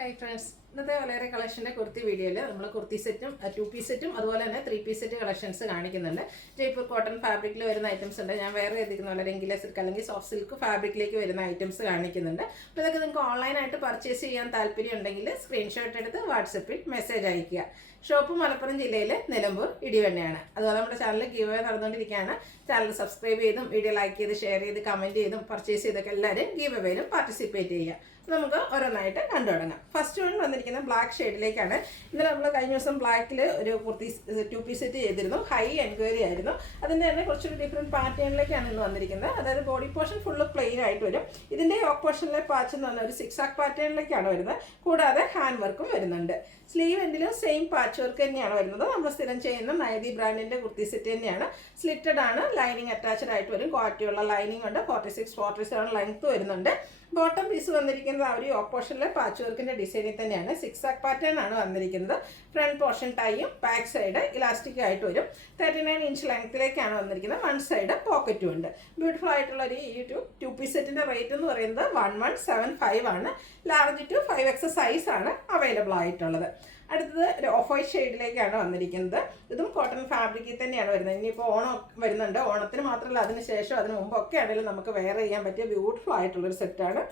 Hi friends, ഇന്നത്തെ വളരെ കളക്ഷൻ്റെ കുർത്തി വീഡിയോയിൽ നമ്മൾ കുർത്തി സെറ്റും 2 പീസ് സെറ്റും അതുപോലെ തന്നെ 3 പീസ് സെറ്റ് കളക്ഷൻസ് കാണിക്കുന്നുണ്ട്. ജയ്പൂർ കോട്ടൺ ഫാബ്രിക്കിൽ വരുന്ന ഐറ്റംസ് ഉണ്ട്. ഞാൻ വേറെ എത്തിക്കുന്ന പോലെ രംഗില സിൽക്ക് അല്ലെങ്കിൽ സോഫ്റ്റ് സിൽക്ക് ഫാബ്രിക്കിലേക്ക് വരുന്ന ഐറ്റംസ് കാണിക്കുന്നുണ്ട്. അപ്പോൾ ഇതൊക്കെ നിങ്ങൾക്ക് ഓൺലൈനായിട്ട് പർച്ചേസ് ചെയ്യാൻ താല്പര്യം ഉണ്ടെങ്കിൽ സ്ക്രീൻഷോട്ട് എടുത്ത് വാട്സപ്പിൽ മെസ്സേജ് അയയ്ക്കുക. ഷോപ്പ് മലപ്പുറം ജില്ലയിലെ നിലമ്പൂർ ഇടിവണ്ണയാണ്. അതുപോലെ നമ്മുടെ ചാനൽ ഗീവ് അവേ നടന്നുകൊണ്ടിരിക്കുകയാണ്. ചാനൽ സബ്സ്ക്രൈബ് ചെയ്തും വീഡിയോ ലൈക്ക് ചെയ്ത് ഷെയർ ചെയ്ത് കമൻറ്റ് ചെയ്തും പർച്ചേസ് ചെയ്തൊക്കെ എല്ലാവരും ഗീവ് അവേയിലും പാർട്ടിസിപ്പേറ്റ് ചെയ്യുക. നമുക്ക് ഓരോന്നായിട്ട് കണ്ടു തുടങ്ങാം. ഫസ്റ്റ് വൺ വന്നിരിക്കുന്ന ബ്ലാക്ക് ഷെയ്ഡിലേക്കാണ്. ഇന്നലെ നമ്മൾ കഴിഞ്ഞ ദിവസം ബ്ലാക്കിൽ ഒരു കുർത്തി 2 പീസ് സെറ്റ് ചെയ്തിരുന്നു. ഹൈ എൻക്വയറി ആയിരുന്നു. അതിൻ്റെ തന്നെ കുറച്ചൊരു ഡിഫറെൻറ്റ് പാറ്റേണിലേക്കാണ് ഇന്ന് വന്നിരിക്കുന്നത്. അതായത് ബോഡി പോർഷൻ ഫുള്ള് പ്ലെയിൻ ആയിട്ട് വരും. ഇതിൻ്റെ യോക്ക് പോർഷനിലെ പാച്ച് എന്ന് പറഞ്ഞാൽ ഒരു 6 ആക്ക് പാറ്റേണിലേക്കാണ് വരുന്നത്. കൂടാതെ ഹാൻഡ് വർക്കും വരുന്നുണ്ട്. സ്ലീവ് എൻഡിലും സെയിം പാച്ച് വർക്ക് തന്നെയാണ് വരുന്നത്. നമ്മൾ സ്ഥിരം ചെയ്യുന്ന നൈതി ബ്രാൻഡിൻ്റെ കുർത്തി സെറ്റ് തന്നെയാണ്. സ്ലിറ്റഡ് ആണ്, ലൈനിങ് അറ്റാച്ച്ഡ് ആയിട്ട് വരും. ക്വാളിറ്റിയുള്ള ലൈനിങ് ഉണ്ട്. 46-47 ലെങ്ത് വരുന്നുണ്ട്. ബോട്ടം പീസ് വന്നിരിക്കുന്നത് ആ ഒരു ഓപ്പോഷനിലെ പാച്ച് വർക്കിൻ്റെ ഡിസൈനിൽ തന്നെയാണ്. 6 ആക്ക് പാറ്റേൺ ആണ് വന്നിരിക്കുന്നത്. ഫ്രണ്ട് പോർഷൻ ടൈയും ബാക്ക് സൈഡ് ഇലാസ്റ്റിക് ആയിട്ട് വരും. 39 ഇഞ്ച് ലെങ്ത്തിലേക്കാണ് വന്നിരിക്കുന്നത്. 1 സൈഡ് പോക്കറ്റും ഉണ്ട്. ബ്യൂട്ടിഫുൾ ആയിട്ടുള്ള ഒരു ഈ 2 പീസ് സെറ്റിൻ്റെ റേറ്റ് എന്ന് പറയുന്നത് 1175 ആണ്. ലാർജ് ടു 5X സൈസ് ആണ് അവൈലബിൾ ആയിട്ടുള്ളത്. അടുത്തത് ഒരു ഓഫ് വൈറ്റ് ഷെയ്ഡിലേക്കാണ് വന്നിരിക്കുന്നത്. ഇതും കോട്ടൺ ഫാബ്രിക്കിൽ തന്നെയാണ് വരുന്നത്. ഇനിയിപ്പോൾ ഓണം വരുന്നുണ്ട്. ഓണത്തിന് മാത്രമല്ല, അതിന് ശേഷം അതിന് മുമ്പൊക്കെ ആണെങ്കിലും നമുക്ക് വെയർ ചെയ്യാൻ പറ്റിയ ബ്യൂട്ടിഫുൾ ആയിട്ടുള്ളൊരു സെറ്റാണ്.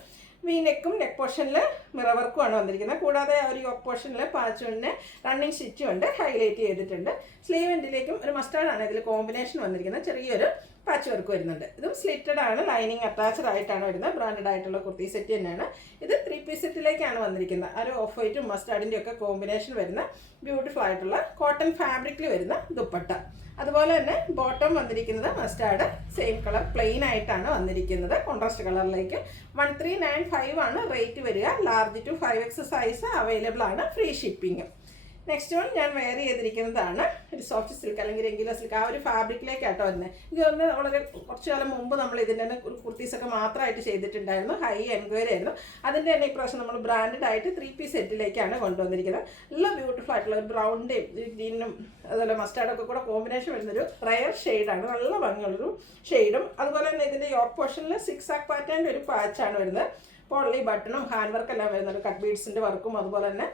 വി നെക്കും നെക്ക് പോർഷനിൽ മിറർ വർക്കുമാണ് വന്നിരിക്കുന്നത്. കൂടാതെ ഒരു യോക്ക് പോർഷനിൽ പാച്ചുവിനെ റണ്ണിങ് സ്റ്റിച്ചും ഉണ്ട്, ഹൈലൈറ്റ് ചെയ്തിട്ടുണ്ട്. സ്ലീവ് എൻഡിലേക്കും ഒരു മസ്റ്റാർഡാണ് ഇതിൽ കോമ്പിനേഷൻ വന്നിരിക്കുന്നത്. ചെറിയൊരു പാച്ച് വർക്ക് വരുന്നുണ്ട്. ഇതും സ്ലിറ്റഡ് ആണ്, ലൈനിങ് അറ്റാച്ച്ഡ് ആയിട്ടാണ് വരുന്നത്. ബ്രാൻഡഡ് ആയിട്ടുള്ള കുർത്തി സെറ്റ് തന്നെയാണ്. ഇത് 3 പീസ് സെറ്റിലേക്കാണ് വന്നിരിക്കുന്നത്. ഒരു ഓഫ് വൈറ്റും മസ്റ്റാർഡിൻ്റെ ഒക്കെ കോമ്പിനേഷൻ വരുന്ന ബ്യൂട്ടിഫുൾ ആയിട്ടുള്ള കോട്ടൺ ഫാബ്രിക്കിൽ വരുന്ന ദുപ്പട്ട. അതുപോലെ തന്നെ ബോട്ടം വന്നിരിക്കുന്നത് മസ്റ്റാർഡ് സെയിം കളർ പ്ലെയിൻ ആയിട്ടാണ് വന്നിരിക്കുന്നത്. കോൺട്രാസ്റ്റ് കളറിലേക്ക് 1395 ആണ് റേറ്റ് വരിക. Large to 5X size available ആണ്. Free shipping. നെക്സ്റ്റ് വൺ ഞാൻ വെയർ ചെയ്തിരിക്കുന്നതാണ് ഒരു സോഫ്റ്റ് സിൽക്ക് അല്ലെങ്കിൽ റെഗുലർ സിൽക്ക്. ആ ഒരു ഫാബ്രിക്കിലേക്കാട്ടോ വരുന്നത്. എനിക്ക് തോന്നുന്നത് വളരെ കുറച്ച് കാലം മുമ്പ് നമ്മൾ ഇതിൻ്റെ തന്നെ കുർത്തീസൊക്കെ മാത്രമായിട്ട് ചെയ്തിട്ടുണ്ടായിരുന്നു. ഹൈ എൻക്വയറി ആയിരുന്നു. അതിൻ്റെ തന്നെ ഇപ്രാവശ്യം നമ്മൾ ബ്രാൻഡഡ് ആയിട്ട് 3 പീസ് സെറ്റിലേക്കാണ് കൊണ്ടുവന്നിരിക്കുന്നത്. നല്ല ബ്യൂട്ടിഫുൾ ആയിട്ടുള്ള ഒരു ബ്രൗണിൻ്റെയും ഗ്രീനും അതുപോലെ മസ്റ്റാർഡൊക്കെ കൂടെ കോമ്പിനേഷൻ വരുന്നൊരു റയർ ഷെയ്ഡാണ്. നല്ല ഭംഗിയുള്ളൊരു ഷെയ്ഡും. അതുപോലെ തന്നെ ഇതിൻ്റെ യോക്ക് പോർഷനിൽ 6 ആക്ക് പാറ്റേണിൻ്റെ ഒരു പാച്ചാണ് വരുന്നത്. പോളി ബട്ടണും ഹാൻഡ് വർക്കെല്ലാം വരുന്നുണ്ട്. കട്ട് ബീഡ്സിൻ്റെ വർക്കും അതുപോലെ തന്നെ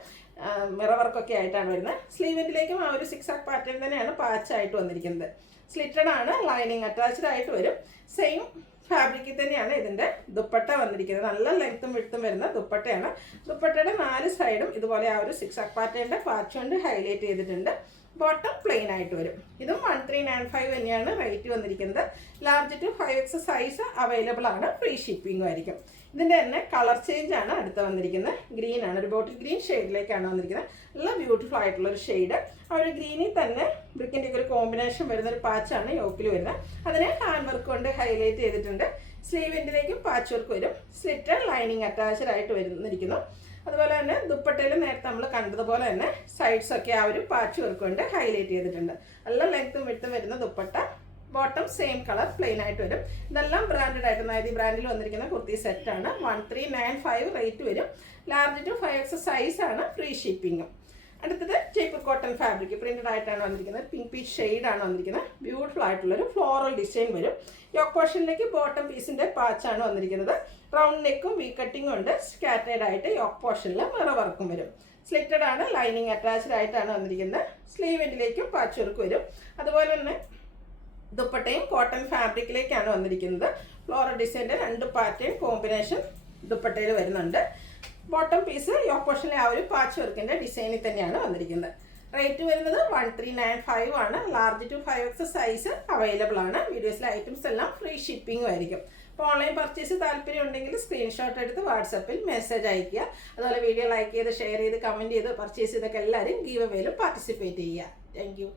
മിറർ വർക്കൊക്കെ ആയിട്ടാണ് വരുന്നത്. സ്ലീവിൻ്റിലേക്കും ആ ഒരു 6 ആക്ക് പാറ്റേൺ തന്നെയാണ് പാച്ചായിട്ട് വന്നിരിക്കുന്നത്. സ്ലിറ്റഡ് ആണ്, ലൈനിങ് അറ്റാച്ച്ഡ് ആയിട്ട് വരും. സെയിം ഫാബ്രിക്കിൽ തന്നെയാണ് ഇതിൻ്റെ ദുപ്പട്ട വന്നിരിക്കുന്നത്. നല്ല ലെങ്ത്തും വിഡ്ത്തും വരുന്ന ദുപ്പട്ടയാണ്. ദുപ്പട്ടയുടെ 4 സൈഡും ഇതുപോലെ ആ ഒരു 6 ആക്ക് പാറ്റേണിൻ്റെ പാച്ച് കൊണ്ട് ഹൈലൈറ്റ് ചെയ്തിട്ടുണ്ട്. ബോട്ടം പ്ലെയിൻ ആയിട്ട് വരും. ഇതും 1395 തന്നെയാണ് റേറ്റ് വന്നിരിക്കുന്നത്. Large to 5X size available ആണ്. ഫ്രീ ഷിപ്പിംഗും ആയിരിക്കും. ഇതിൻ്റെ തന്നെ കളർ ചേഞ്ച് ആണ് അടുത്ത് വന്നിരിക്കുന്നത്. ഗ്രീൻ ആണ്, ഒരു ബോട്ടിൽ ഗ്രീൻ ഷെയ്ഡിലേക്കാണ് വന്നിരിക്കുന്നത്. നല്ല ബ്യൂട്ടിഫുൾ ആയിട്ടുള്ളൊരു ഷെയ്ഡ്. ആ ഒരു ഗ്രീനിൽ തന്നെ ബ്രിക്കിൻ്റെ ഒക്കെ ഒരു കോമ്പിനേഷൻ വരുന്നൊരു പാച്ചാണ് യോക്കിൽ വരുന്നത്. അതിനെ ഹാൻഡ് വർക്ക് കൊണ്ട് ഹൈലൈറ്റ് ചെയ്തിട്ടുണ്ട്. സ്ലീവിൻ്റിലേക്കും പാച്ച് വർക്ക് വരും. സ്ലിറ്റഡ് ലൈനിങ് അറ്റാച്ച്ഡ് ആയിട്ട് വന്നിരിക്കുന്നു. അതുപോലെ തന്നെ ദുപ്പട്ടയിൽ നേരത്തെ നമ്മൾ കണ്ടതുപോലെ തന്നെ സൈഡ്സൊക്കെ ആ ഒരു പാച്ച് വർക്ക് കൊണ്ട് ഹൈലൈറ്റ് ചെയ്തിട്ടുണ്ട്. നല്ല ലെങ്ത്തും വിട്ടും വരുന്ന dupatta. Bottom same colour plain ആയിട്ട് വരും. ഇതെല്ലാം ബ്രാൻഡഡ് ആയിട്ട് നൈതി ബ്രാൻഡിൽ വന്നിരിക്കുന്ന കുർത്തി സെറ്റാണ്. 1395 റേറ്റ് വരും. ലാർജ് ടു 5X സൈസാണ്. ഫ്രീ ഷിപ്പിങ്ങും. അടുത്തത് ജയ്പൂർ കോട്ടൺ ഫാബ്രിക് പ്രിന്റഡ് ആയിട്ടാണ് വന്നിരിക്കുന്നത്. പിങ്ക് പീച്ച് ഷെയ്ഡാണ് വന്നിരിക്കുന്നത്. ബ്യൂട്ടിഫുൾ ആയിട്ടുള്ളൊരു ഫ്ലോറൽ ഡിസൈൻ വരും. യോക്ക് പോർഷനിലേക്ക് ബോട്ടം പീസിൻ്റെ പാച്ചാണ് വന്നിരിക്കുന്നത്. റൗണ്ട് നെക്കും വി കട്ടിങ്ങും ഉണ്ട്. സ്കാറ്റേഡ് ആയിട്ട് യോക്ക് പോർഷനിൽ മിറർ വർക്കും വരും. സ്ലിറ്റഡ് ആണ്, ലൈനിങ് അറ്റാച്ച്ഡ് ആയിട്ടാണ് വന്നിരിക്കുന്നത്. സ്ലീവ് എൻഡിലേക്കും പാച്ച് വർക്ക് വരും. അതുപോലെ തന്നെ ദുപ്പട്ടയും കോട്ടൺ ഫാബ്രിക്കിലേക്കാണ് വന്നിരിക്കുന്നത്. ഫ്ലോറൽ ഡിസൈൻ്റെ 2 പാറ്റേൺ കോമ്പിനേഷൻ ദുപ്പട്ടയിൽ വരുന്നുണ്ട്. ബോട്ടം പീസ് യോക്ക് പോർഷനിലെ ആ ഒരു പാച്ച് വർക്കിൻ്റെ ഡിസൈനിൽ തന്നെയാണ് വന്നിരിക്കുന്നത്. റേറ്റ് വരുന്നത് 1395 ആണ്. Large to 5X size available ആണ്. വീഡിയോസിലെ ഐറ്റംസ് എല്ലാം ഫ്രീ ഷിപ്പിംഗും ആയിരിക്കും. അപ്പോൾ ഓൺലൈൻ പർച്ചേസ് താല്പര്യം ഉണ്ടെങ്കിൽ സ്ക്രീൻഷോട്ട് എടുത്ത് വാട്സപ്പിൽ മെസ്സേജ് അയയ്ക്കുക. അതുപോലെ വീഡിയോ ലൈക്ക് ചെയ്ത് ഷെയർ ചെയ്ത് കമൻറ്റ് ചെയ്ത് പർച്ചേസ് ചെയ്തൊക്കെ എല്ലാവരും ഗീവ് അവേയിലും പാർട്ടിസിപ്പേറ്റ് ചെയ്യുക. Thank you.